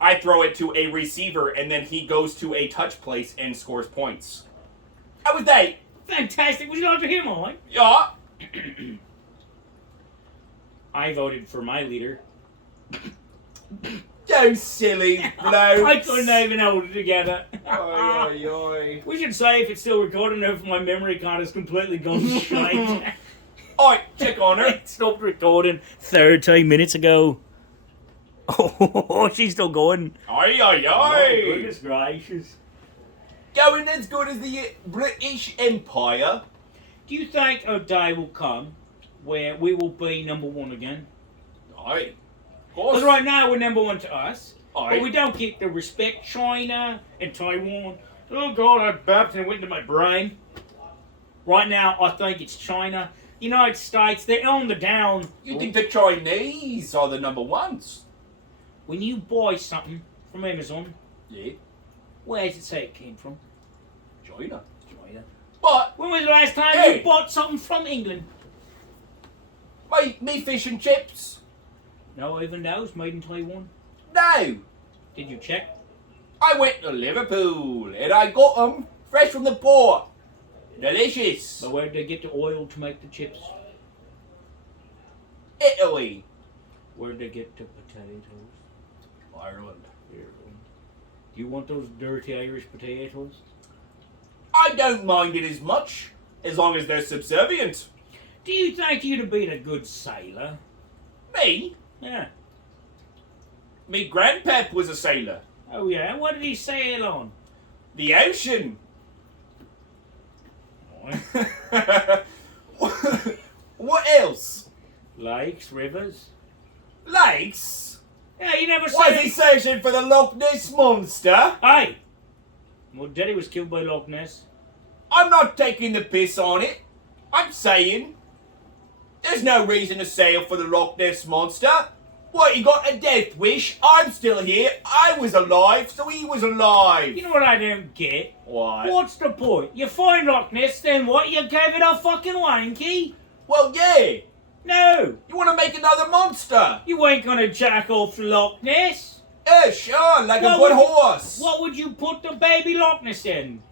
I throw it to a receiver and then he goes to a touch place and scores points. How was that? Fantastic. Would you like to hear mine? Yeah. I voted for my leader. You silly bloke. I couldn't even hold it together. Oi, oi, oi. We should say if it's still recording or if my memory card is completely gone shite. Oi, check on her. It stopped recording 13 minutes ago. Oh, she's still going. Oi, oi, Oh, oi. goodness gracious. Going as good as the British Empire. Do you think a day will come where we will be number one again? Oi. Of course. Because right now we're number one to us. Aye. But we don't get the respect China and Taiwan. Oh God, I bapped and it went into my brain. Right now, I think it's China. United States, they own the down. You think the Chinese are the number ones? When you buy something from Amazon, Yeah. where does it say it came from? China. China. But, When was the last time Hey. you bought something from England? me fish and chips? No, even those made in Taiwan. No. Did you check? I went to Liverpool and I got them fresh from the port. Delicious. But where did they get the oil to make the chips? Italy. Where did they get the potatoes? Ireland. Do you want those dirty Irish potatoes? I don't mind it as much, as long as they're subservient. Do you think you'd have been a good sailor? Me? Yeah. Me grandpap was a sailor. Oh yeah. What did he sail on? The ocean. What else? Lakes, rivers. Lakes? Yeah, you never Was he said. searching for the Loch Ness Monster? Hey. Well, Daddy was killed by Loch Ness. I'm not taking the piss on it. I'm saying there's no reason to sail for the Loch Ness Monster. What, he got a death wish? I'm still here. I was alive, so he was alive. You know what I don't get? What? What's the point? You find Loch Ness, then what? You gave it a fucking wanky? Well, yeah. No. You want to make another monster? You ain't gonna jack off Loch Ness. Yeah, sure, like a What good would you- horse. What would you put the baby Loch Ness in?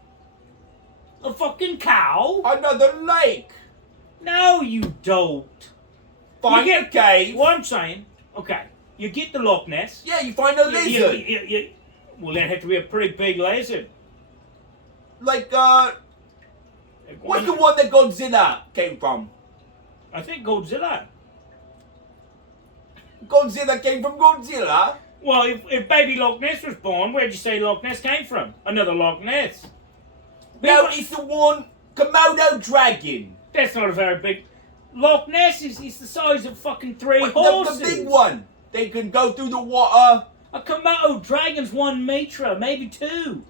A fucking cow? Another lake. No, you don't. Find You a cave. What I'm saying, okay, you get the Loch Ness. Yeah, you find a lizard. Well, that'd have to be a pretty big lizard. Like, what's the one that Godzilla came from? I think Godzilla. Godzilla came from Godzilla? Well, if baby Loch Ness was born, where'd you say Loch Ness came from? Another Loch Ness. No, it's the one Komodo dragon. That's not a very big... Loch Ness is the size of fucking three What, horses. the big one. They can go through the water. A Komodo dragon's 1 metre, maybe 2.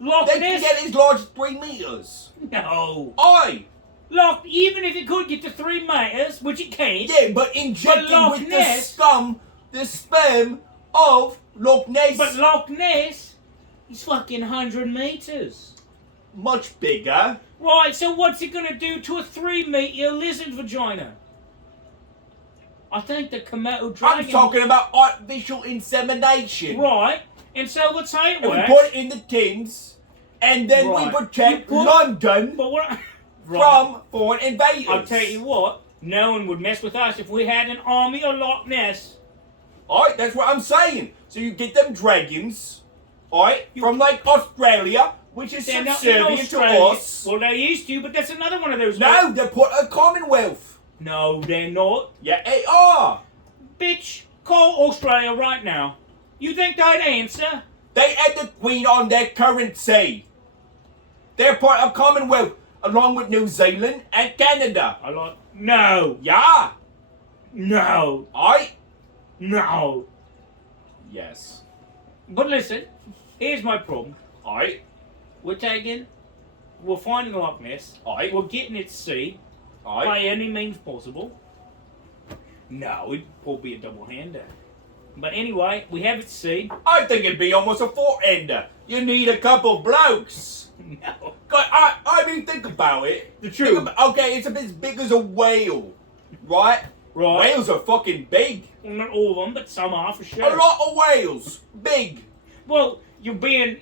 Loch They Ness... can get as large as 3 meters. No. Aye. Even if it could get to 3 metres, which it can't... Yeah, but injected Loch with Ness- the sperm of Loch Ness. But Loch Ness is fucking 100 metres. Much bigger. Right, so what's it going to do to a 3 metre lizard vagina? I think the Komodo dragon... I'm talking about artificial insemination. Right, and so let's say it And we works. put it in the tins, and then Right. we protect You put- London But what... from foreign invaders. I'll tell you what, no one would mess with us if we had an army of Loch Ness. Alright, that's what I'm saying. So you get them dragons, alright, from like Australia, which is They're not in subservient to Australia. us. Well, they used to, but that's another one of those... No, they're part of Commonwealth. No, they're not. Yeah, they are. Bitch, call Australia right now. You think they'd answer? They had the Queen on their currency. They're part of Commonwealth, along with New Zealand and Canada. No. Yeah. No. Alright? No. Yes. But listen, here's my problem. Alright? We're finding Loch Ness. Aye. We're getting it to sea Alright? by any means possible. No, it'd probably be a double-hander. But anyway, we have it to sea. I think it'd be almost a four-ender. You need a couple blokes. No. God, I mean, think about it. The truth. Okay, it's as big as a whale, right? Right. Whales are fucking big. Well, not all of them, but some are for A sure. lot of whales. Big. Well, you're being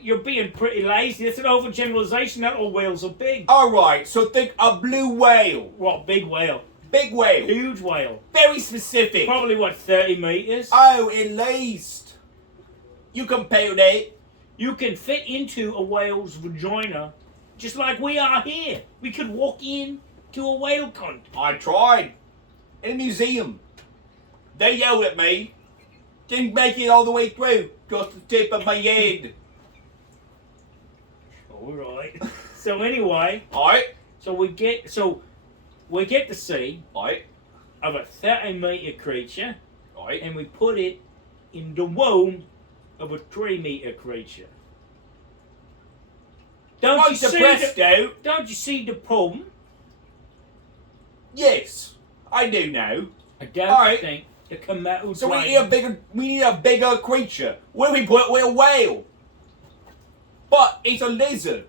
pretty lazy. That's an overgeneralization. Not all whales are big. Alright, so think a blue whale. What, big whale? Big whale. Huge whale. Very specific. Probably, what, 30 metres? Oh, at least. You compare that. You can fit into a whale's vagina just like we are here. We could walk in to a whale cunt. I tried. In a museum. They yelled at me. Didn't make it all the way through. Just the tip of my head. Alright. So anyway, Alright? we get to see Alright? of a 30 metre creature Alright? and we put it in the womb of a 3 metre creature. Don't you see the problem? Yes, I do know. I don't Alright. think the Komodo So dragon... we need a bigger creature. Where we put it with a whale. But it's a lizard.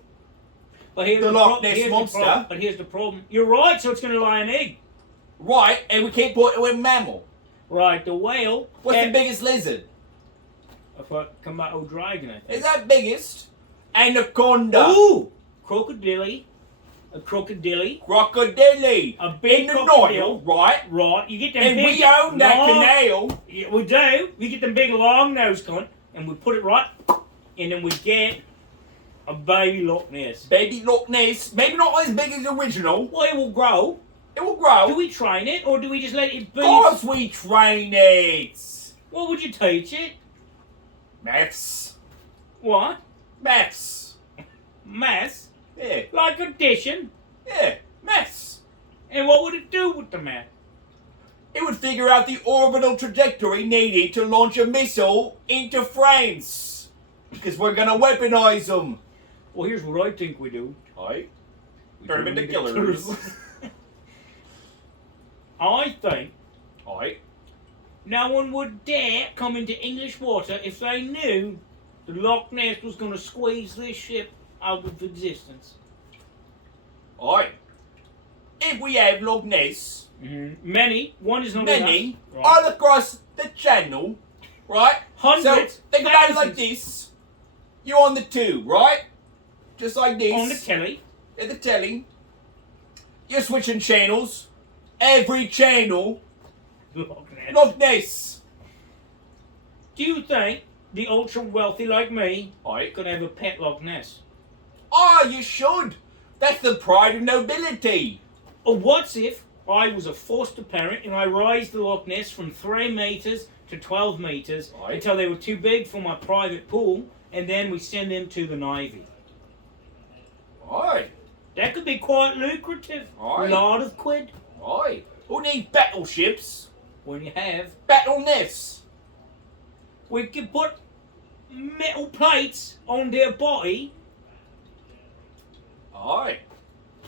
But here's the Loch Ness here's Monster. The problem. But here's the problem. You're right, so it's going to lay an egg. Right, and we can't put it with a mammal. Right, the whale... What's the biggest lizard? A Komodo dragon, I think. Is that biggest? Anaconda. Ooh! Crocodile. A crocodile. Crocodile. A big in the crocodile. Nile, right? Right, you get them And big... we own that long- canal. Yeah, we do. We get them big long nose cunt, and we put it right, and then we get a baby Loch Ness. Baby Loch Ness. Maybe not as big as the original. Well, it will grow. It will grow. Do we train it, or do we just let it be? Of course we train it. What would you teach it? Maths. What? Maths. Maths? Yeah. Like addition? Yeah. Maths. And what would it do with the math? It would figure out the orbital trajectory needed to launch a missile into France. Because we're gonna weaponize them. Well, here's what I think we do. Aye. We Turn them into killers. I think Aye. no one would dare come into English water if they knew the Loch Ness was going to squeeze this ship out of existence. Aye. If we have Loch Ness, Many, one is not many, enough. Right. all across the channel, right? Hundreds, So, think about it like thousands. this. You're on the tube, right? Just like this. On the telly. At the telly. You're switching channels. Every channel, Loch Ness. Loch Ness. Do you think the ultra wealthy like me Aye. could have a pet Loch Ness? Oh, you should. That's the pride of nobility. Or what if I was a foster parent and I raised the Loch Ness from 3 meters to 12 meters Aye. until they were too big for my private pool, and then we send them to the Navy? Aye. That could be quite lucrative. Aye. Lot of quid. Aye. Who needs battleships? When you have, Battle Ness. we could put metal plates on their body, Aye.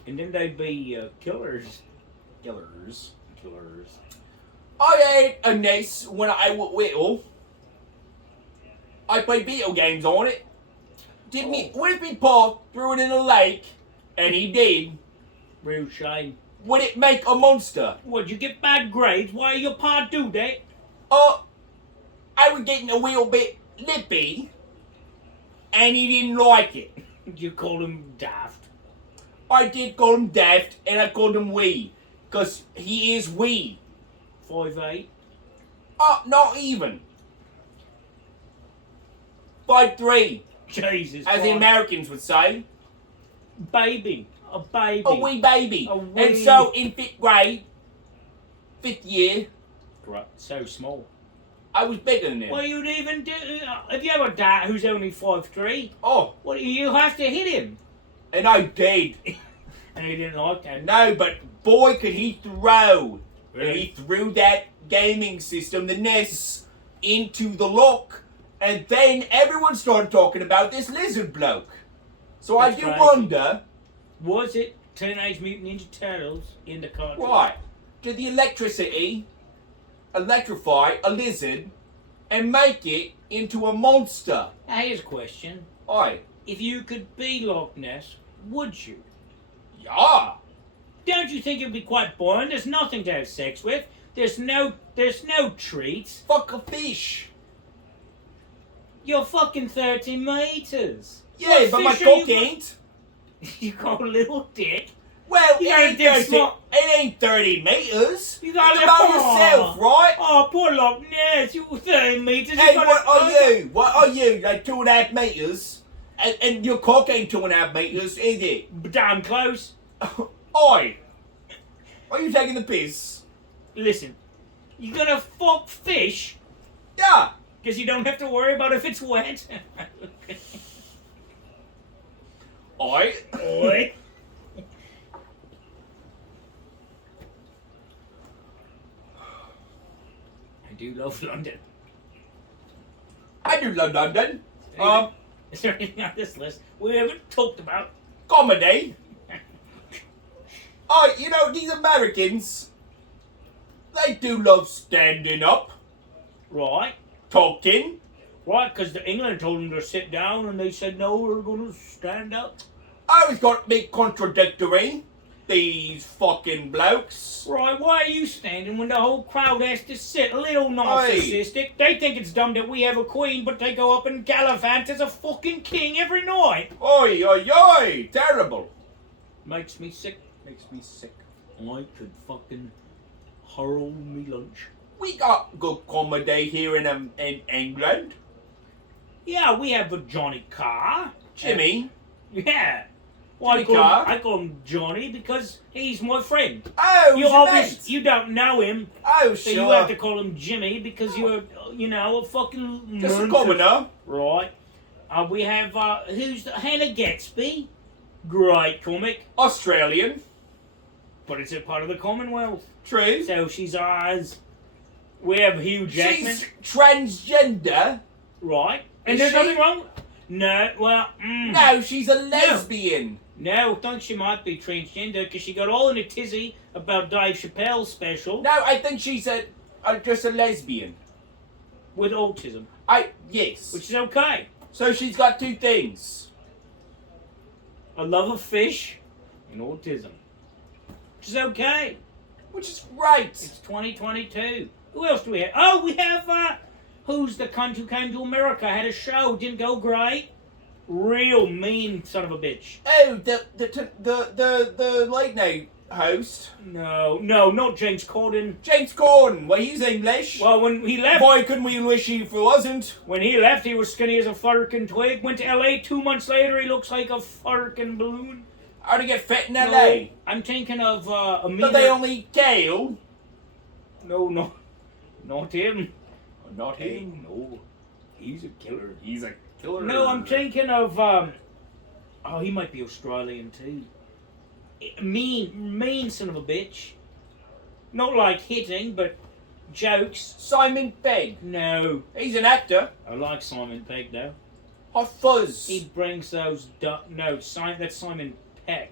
and then they'd be killers. Killers. Killers. I had a Ness when I was little. I played video games on it. Did me? What if me pa threw it in a lake, and he did? Real shame. Would it make a monster? What, you get bad grades? Why your pa do that? I was getting a little bit lippy, and he didn't like it. You call him daft. I did call him daft, and I called him wee, cause he is wee. 5'8". Not even. 5'3", Jesus as the Christ. Americans would say. Baby. A baby. A wee baby. A wee- And so in 5th grade, 5th year, Right, so small. I was bigger than him. Well, you'd even do... if you have a dad who's only 5'3", Oh, well, you have to hit him. and I did. And he didn't like that. No, but boy could he throw. And Really? he threw that gaming system, the NES, into the lock. And then everyone started talking about this lizard bloke. So I That's do crazy. wonder, Was it Teenage Mutant Ninja Turtles in the cartridge? right, did the electricity electrify a lizard and make it into a monster? Now, here's a question. Aye. If you could be Loch Ness, would you? Yeah. Don't you think it would be quite boring? There's nothing to have sex with. There's no treats. Fuck a fish. You're fucking 30 meters. Yeah, What but my fish are cock you- ain't. You got a little dick. Well, You it gotta ain't, dig 30, small- it ain't 30 meters. You got Think a- about yourself, right? Oh, poor Loch Ness. You 30 meters. Hey, you got what a- are you? What are you? Like 2.5 meters? And your cock ain't 2.5 meters, is it? Damn close. Oi! Are you taking the piss? Listen, you're gonna fuck fish Yeah. because you don't have to worry about if it's wet. Oi. Oi. I do love London. I do love London. Is there anything on this list we haven't talked about? Comedy. Oh, you know, these Americans, they do love standing up, Right. talking. Right, because England told them to sit down and they said, no, we're going to stand up. I always got to be contradictory. These fucking blokes. Right, why are you standing when the whole crowd has to sit? A little narcissistic. They think it's dumb that we have a queen, but they go up and gallivant as a fucking king every night. Oi, oi, oi. Terrible. Makes me sick. Makes me sick. I could fucking hurl me lunch. We got good comedy here in England. Yeah, we have a Johnny Carr. Jimmy. Yeah. Well, Jimmy Carr? I call him Johnny because he's my friend. Oh, You he's your obviously mate. you don't know him, Oh, so sure. you have to call him Jimmy because you're, a fucking Just a nonsense. commoner. Right. We have who's Hannah Gatsby, great comic, Australian. but it's a part of the Commonwealth, True. so she's ours. We have Hugh Jackman, She's transgender. right? And Is there's she? nothing wrong. No, well, No, she's a lesbian. No, I think she might be transgender because she got all in a tizzy about Dave Chappelle's special No, I think she's just a lesbian. with autism, Yes. which is okay. So she's got two things. A love of fish and autism, which is okay. Which is right. It's 2022. Who else do we have? Oh, we have, who's the cunt who came to America, had a show, didn't go great. Real mean son of a bitch. Oh, the late night host. No, not James Corden. James Corden. Well, he's English. Well, when he left, Boy, couldn't we wish he wasn't. he was skinny as a fucking twig. Went to LA 2 months later, he looks like a fucking balloon. How to get fit in No, LA? I'm thinking of a But they only eat kale. No, not him. Not him. No, he's a killer. He's a killer. No, I'm thinking of he might be Australian too. Mean son of a bitch. Not like hitting, but jokes. Simon Pegg. No, He's an actor. I like Simon Pegg though. Hot Fuzz. He brings those. That's Simon Pegg.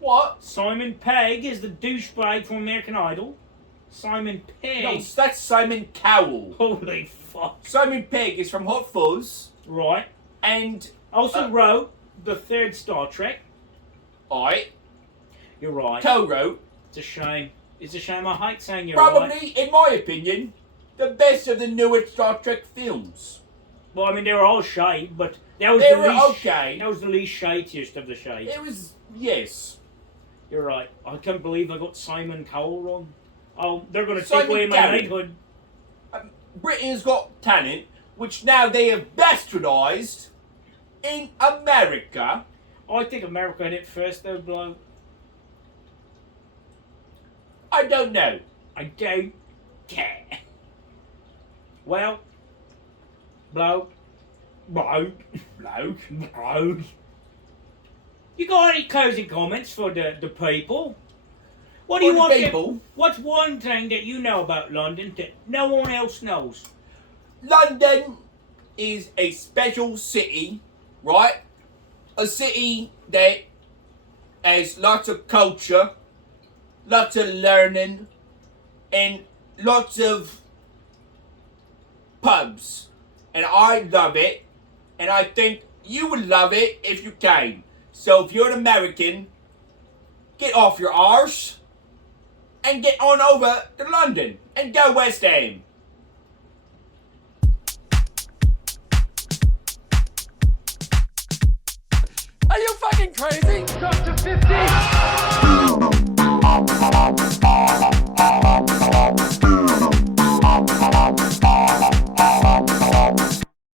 What? Simon Pegg is the douchebag from American Idol. Simon Pegg. No, that's Simon Cowell. Holy fuck! Simon Pegg is from Hot Fuzz, Right. and Also wrote the third Star Trek. I You're right. co-wrote, It's a shame. It's a shame. I hate saying you're right. probably, in my opinion, the best of the newer Star Trek films. Well, I mean, they were all shite, but that was They the were least. okay. That was the least shitiest of the shite. It was, yes. You're right. I can't believe I got Simon Cowell wrong. Oh, they're going to take Simon away my Cowell. knighthood. Britain's Got Talent, which now they have bastardized in America. I think America had it first, though, bloke. I don't know. I don't care. Well, bloke. Bloke. You got any closing comments for the people? What do For you the want? people? What's one thing that you know about London that no one else knows? London is a special city, right? A city that has lots of culture, lots of learning, and lots of pubs. And I love it, and I think you would love it if you came. So if you're an American, get off your arse and get on over to London and go West Ham.